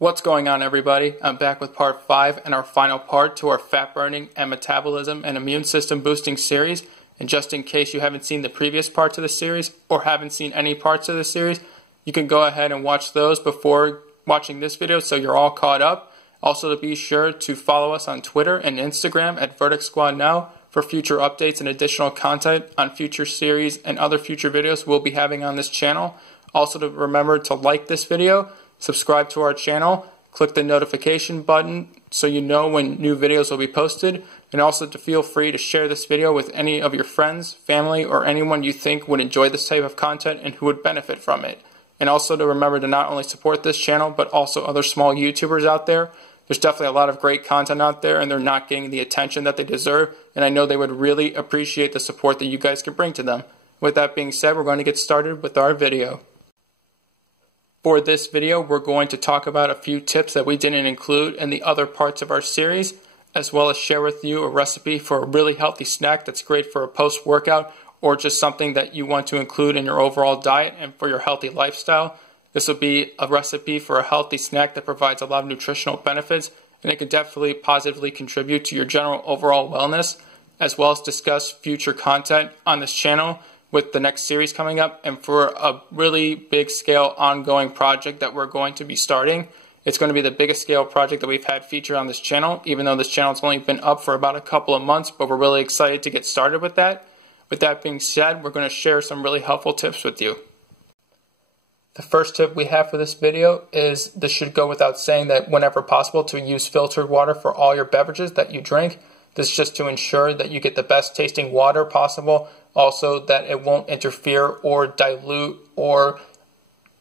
What's going on, everybody? I'm back with part 5 and our final part to our fat burning and metabolism and immune system boosting series. And just in case you haven't seen the previous parts of the series or haven't seen any parts of the series, you can go ahead and watch those before watching this video so you're all caught up. Also, to be sure to follow us on Twitter and Instagram at Verdict Squad Now for future updates and additional content on future series and other future videos we'll be having on this channel. Also, to remember to like this video, subscribe to our channel, click the notification button so you know when new videos will be posted, and also to feel free to share this video with any of your friends, family, or anyone you think would enjoy this type of content and who would benefit from it. And also to remember to not only support this channel, but also other small YouTubers out there. There's definitely a lot of great content out there, and they're not getting the attention that they deserve, and I know they would really appreciate the support that you guys can bring to them. With that being said, we're going to get started with our video. For this video, we're going to talk about a few tips that we didn't include in the other parts of our series, as well as share with you a recipe for a really healthy snack that's great for a post-workout or just something that you want to include in your overall diet and for your healthy lifestyle. This will be a recipe for a healthy snack that provides a lot of nutritional benefits, and it can definitely positively contribute to your general overall wellness, as well as discuss future content on this channel with the next series coming up, and for a really big scale ongoing project that we're going to be starting. It's going to be the biggest scale project that we've had featured on this channel, even though this channel's only been up for about a couple of months, but we're really excited to get started with that. With that being said, we're going to share some really helpful tips with you. The first tip we have for this video is, this should go without saying, that whenever possible to use filtered water for all your beverages that you drink. This is just to ensure that you get the best tasting water possible. Also, that it won't interfere or dilute or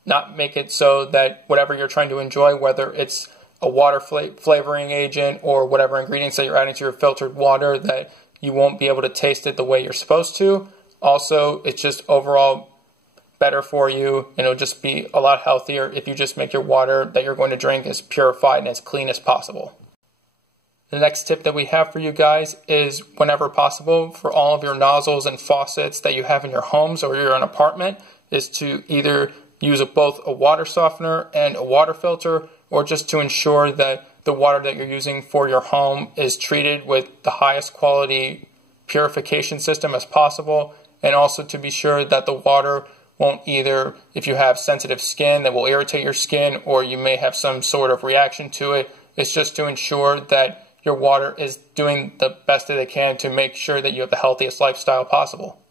not make it so that whatever you're trying to enjoy, whether it's a water flavoring agent or whatever ingredients that you're adding to your filtered water, that you won't be able to taste it the way you're supposed to. Also, it's just overall better for you, and it'll just be a lot healthier if you just make your water that you're going to drink as purified and as clean as possible. The next tip that we have for you guys is, whenever possible, for all of your nozzles and faucets that you have in your homes or your apartment, is to either use both a water softener and a water filter, or just to ensure that the water that you're using for your home is treated with the highest quality purification system as possible, and also to be sure that the water won't either, if you have sensitive skin that will irritate your skin, or you may have some sort of reaction to it. It's just to ensure that your water is doing the best that it can to make sure that you have the healthiest lifestyle possible.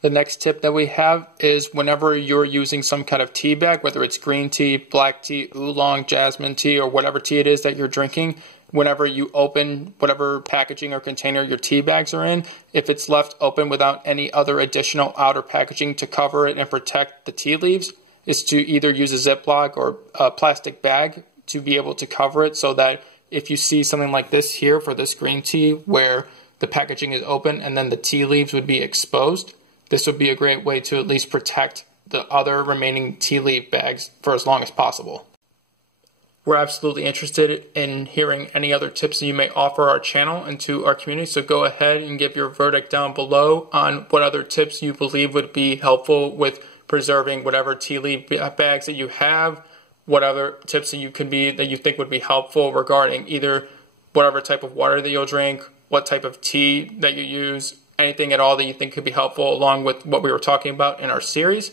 The next tip that we have is, whenever you're using some kind of tea bag, whether it's green tea, black tea, oolong, jasmine tea, or whatever tea it is that you're drinking, whenever you open whatever packaging or container your tea bags are in, if it's left open without any other additional outer packaging to cover it and protect the tea leaves, is to either use a Ziploc or a plastic bag to be able to cover it, so that if you see something like this here for this green tea where the packaging is open and then the tea leaves would be exposed, this would be a great way to at least protect the other remaining tea leaf bags for as long as possible. We're absolutely interested in hearing any other tips that you may offer our channel and to our community, so go ahead and give your verdict down below on what other tips you believe would be helpful with preserving whatever tea leaf bags that you have. What other tips that you think would be helpful regarding either whatever type of water that you'll drink, what type of tea that you use, anything at all that you think could be helpful along with what we were talking about in our series.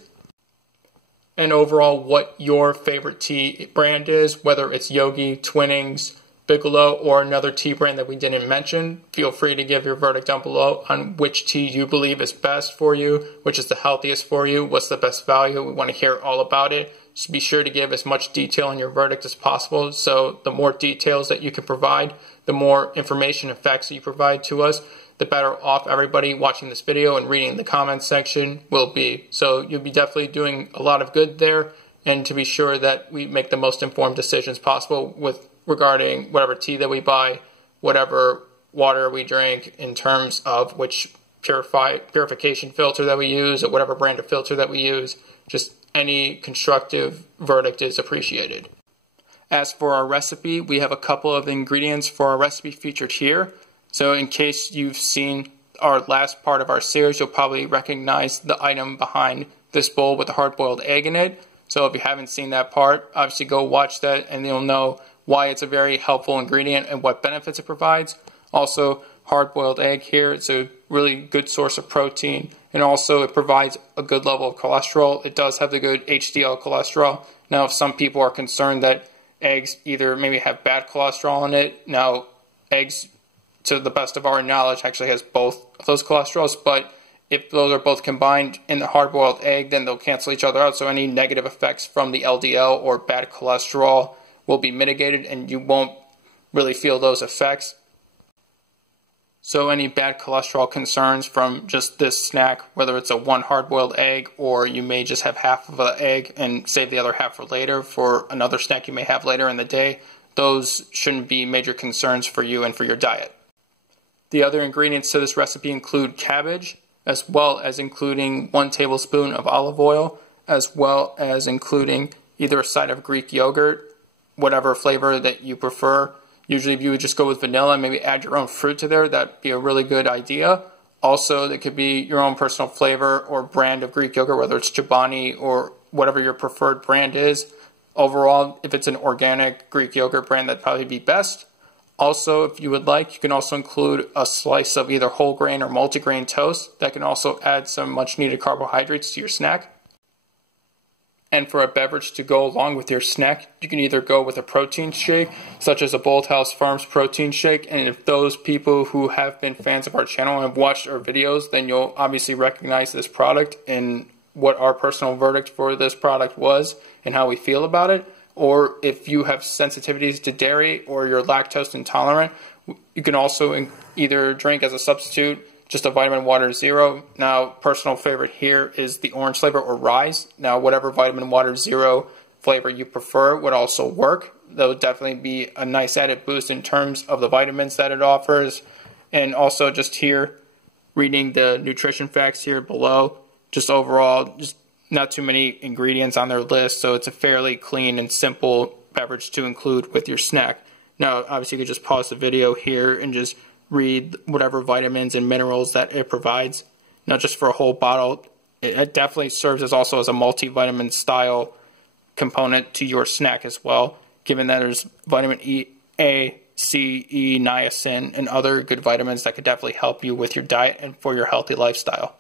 And overall, what your favorite tea brand is, whether it's Yogi, Twinings, Bigelow, or another tea brand that we didn't mention. Feel free to give your verdict down below on which tea you believe is best for you, which is the healthiest for you, what's the best value. We want to hear all about it. So be sure to give as much detail in your verdict as possible. So the more details that you can provide, the more information and facts that you provide to us, the better off everybody watching this video and reading the comments section will be. So you'll be definitely doing a lot of good there, and to be sure that we make the most informed decisions possible regarding whatever tea that we buy, whatever water we drink, in terms of which purification filter that we use, or whatever brand of filter that we use. Just any constructive verdict is appreciated. As for our recipe, we have a couple of ingredients for our recipe featured here. So in case you've seen our last part of our series, you'll probably recognize the item behind this bowl with the hard-boiled egg in it. So if you haven't seen that part, obviously go watch that and you'll know why it's a very helpful ingredient and what benefits it provides. Also, hard-boiled egg here, it's a really good source of protein, and also it provides a good level of cholesterol. It does have the good HDL cholesterol. Now, if some people are concerned that eggs either maybe have bad cholesterol in it, now eggs, to the best of our knowledge, actually has both of those cholesterols, but if those are both combined in the hard-boiled egg, then they'll cancel each other out, so any negative effects from the LDL or bad cholesterol will be mitigated and you won't really feel those effects. So any bad cholesterol concerns from just this snack, whether it's a one hard-boiled egg or you may just have half of an egg and save the other half for later for another snack you may have later in the day, those shouldn't be major concerns for you and for your diet. The other ingredients to this recipe include cabbage, as well as including 1 tablespoon of olive oil, as well as including either a side of Greek yogurt, whatever flavor that you prefer. Usually if you would just go with vanilla and maybe add your own fruit to there, that'd be a really good idea. Also, that could be your own personal flavor or brand of Greek yogurt, whether it's Chobani or whatever your preferred brand is. Overall, if it's an organic Greek yogurt brand, that'd probably be best. Also, if you would like, you can also include a slice of either whole grain or multigrain toast. That can also add some much needed carbohydrates to your snack. And for a beverage to go along with your snack, you can either go with a protein shake, such as a Bolthouse Farms protein shake. And if those people who have been fans of our channel and have watched our videos, then you'll obviously recognize this product and what our personal verdict for this product was and how we feel about it. Or if you have sensitivities to dairy or you're lactose intolerant, you can also either drink as a substitute just a Vitamin Water Zero. Now, personal favorite here is the orange flavor or Rise. Now, whatever Vitamin Water Zero flavor you prefer would also work. That would definitely be a nice added boost in terms of the vitamins that it offers. And also just here, reading the nutrition facts here below, just overall, just not too many ingredients on their list, so it's a fairly clean and simple beverage to include with your snack. Now, obviously, you could just pause the video here and just read whatever vitamins and minerals that it provides. Now, just for a whole bottle, it definitely serves as also as a multivitamin style component to your snack as well, given that there's vitamin E, A, C, E, niacin, and other good vitamins that could definitely help you with your diet and for your healthy lifestyle.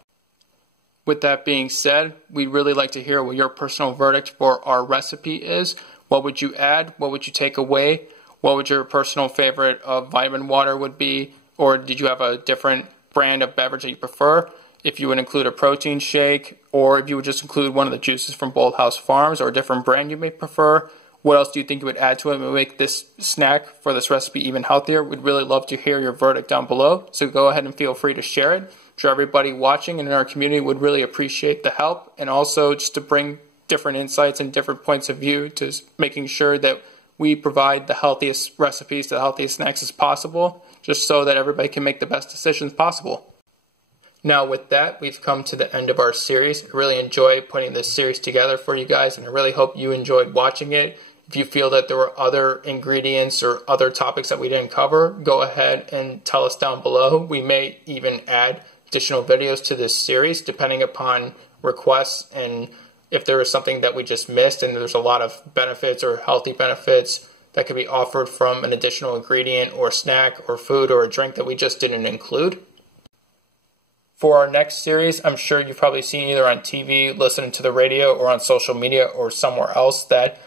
With that being said, we'd really like to hear what your personal verdict for our recipe is. What would you add? What would you take away? What would your personal favorite of vitamin water would be? Or did you have a different brand of beverage that you prefer? If you would include a protein shake, or if you would just include one of the juices from Bolthouse Farms or a different brand you may prefer. What else do you think you would add to it and make this snack for this recipe even healthier? We'd really love to hear your verdict down below. So go ahead and feel free to share it. I'm sure everybody watching and in our community would really appreciate the help, and also just to bring different insights and different points of view to making sure that we provide the healthiest recipes, the healthiest snacks as possible, just so that everybody can make the best decisions possible. Now with that, we've come to the end of our series. I really enjoy putting this series together for you guys, and I really hope you enjoyed watching it. If you feel that there were other ingredients or other topics that we didn't cover, go ahead and tell us down below. We may even add additional videos to this series depending upon requests, and if there is something that we just missed and there's a lot of benefits or healthy benefits that could be offered from an additional ingredient or snack or food or a drink that we just didn't include. For our next series, I'm sure you've probably seen either on TV, listening to the radio, or on social media or somewhere else that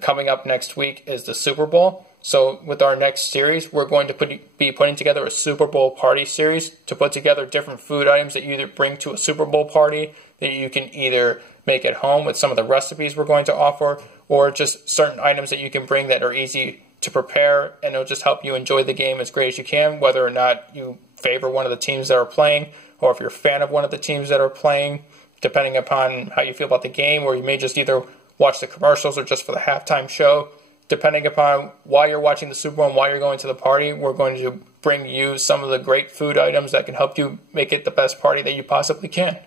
coming up next week is the Super Bowl. So with our next series, we're going to be putting together a Super Bowl party series to put together different food items that you either bring to a Super Bowl party that you can either make at home with some of the recipes we're going to offer, or just certain items that you can bring that are easy to prepare, and it'll just help you enjoy the game as great as you can, whether or not you favor one of the teams that are playing, or if you're a fan of one of the teams that are playing, depending upon how you feel about the game, or you may just either watch the commercials or just for the halftime show. Depending upon why you're watching the Super Bowl and why you're going to the party, we're going to bring you some of the great food items that can help you make it the best party that you possibly can.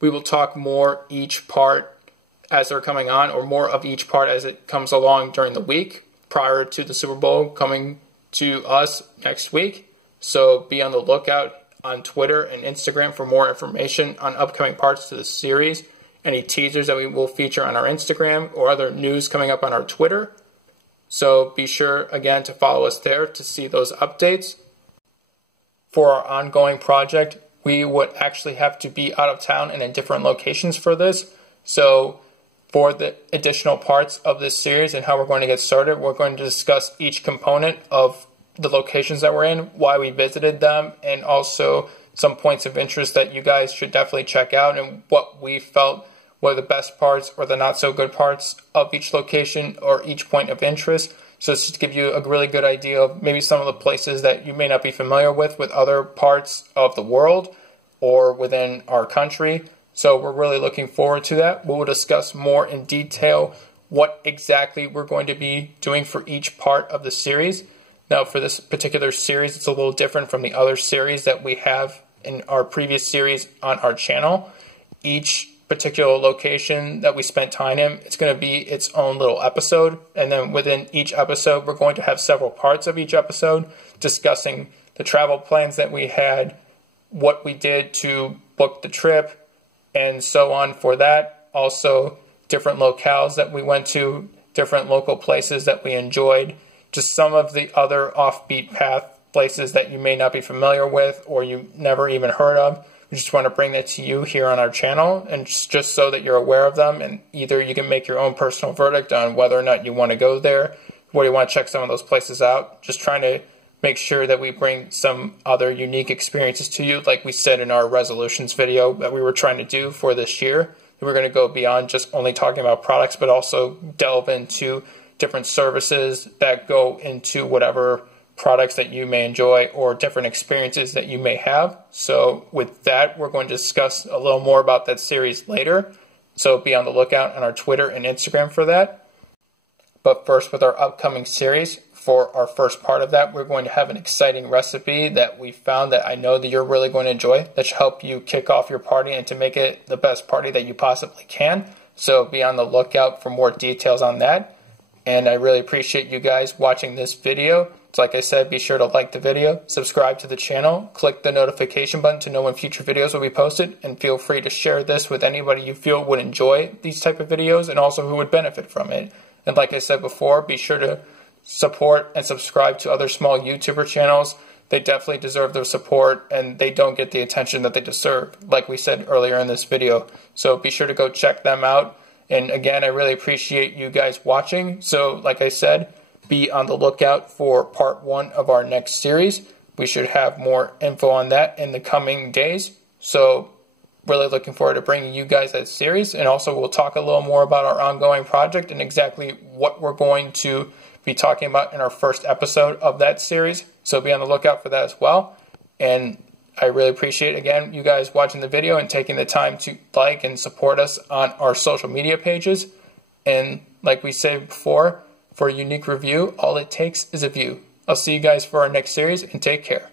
We will talk more each part as they're coming on, or more of each part as it comes along during the week prior to the Super Bowl coming to us next week. So be on the lookout on Twitter and Instagram for more information on upcoming parts to the series. any teasers that we will feature on our Instagram, or other news coming up on our Twitter. So be sure, again, to follow us there to see those updates. For our ongoing project, we would actually have to be out of town and in different locations for this. So for the additional parts of this series and how we're going to get started, we're going to discuss each component of the locations that we're in, why we visited them, and also some points of interest that you guys should definitely check out, and what we felt were the best parts or the not so good parts of each location or each point of interest. So it's just to give you a really good idea of maybe some of the places that you may not be familiar with other parts of the world or within our country. So we're really looking forward to that. We will discuss more in detail what exactly we're going to be doing for each part of the series. Now, for this particular series, it's a little different from the other series that we have in our previous series on our channel. Each particular location that we spent time in, it's going to be its own little episode. And then within each episode, we're going to have several parts of each episode discussing the travel plans that we had, what we did to book the trip, and so on for that. Also, different locales that we went to, different local places that we enjoyed, just some of the other offbeat path places that you may not be familiar with or you never even heard of. We just want to bring that to you here on our channel, and just so that you're aware of them, and either you can make your own personal verdict on whether or not you want to go there, or you want to check some of those places out. Just trying to make sure that we bring some other unique experiences to you, like we said in our resolutions video that we were trying to do for this year. We're going to go beyond just only talking about products, but also delve into different services that go into whatever products that you may enjoy or different experiences that you may have. So with that, we're going to discuss a little more about that series later. So be on the lookout on our Twitter and Instagram for that. But first, with our upcoming series, for our first part of that, we're going to have an exciting recipe that we found that I know that you're really going to enjoy, that should help you kick off your party and to make it the best party that you possibly can. So be on the lookout for more details on that. And I really appreciate you guys watching this video. So like I said, be sure to like the video, subscribe to the channel, click the notification button to know when future videos will be posted, and feel free to share this with anybody you feel would enjoy these type of videos and also who would benefit from it. And like I said before, be sure to support and subscribe to other small YouTuber channels. They definitely deserve their support, and they don't get the attention that they deserve, like we said earlier in this video. So be sure to go check them out. And again, I really appreciate you guys watching. So like I said, be on the lookout for part 1 of our next series. We should have more info on that in the coming days. So really looking forward to bringing you guys that series. And also we'll talk a little more about our ongoing project and exactly what we're going to be talking about in our first episode of that series. So be on the lookout for that as well. And I really appreciate, again, you guys watching the video and taking the time to like and support us on our social media pages. And like we said before, for a unique review, all it takes is a view. I'll see you guys for our next series, and take care.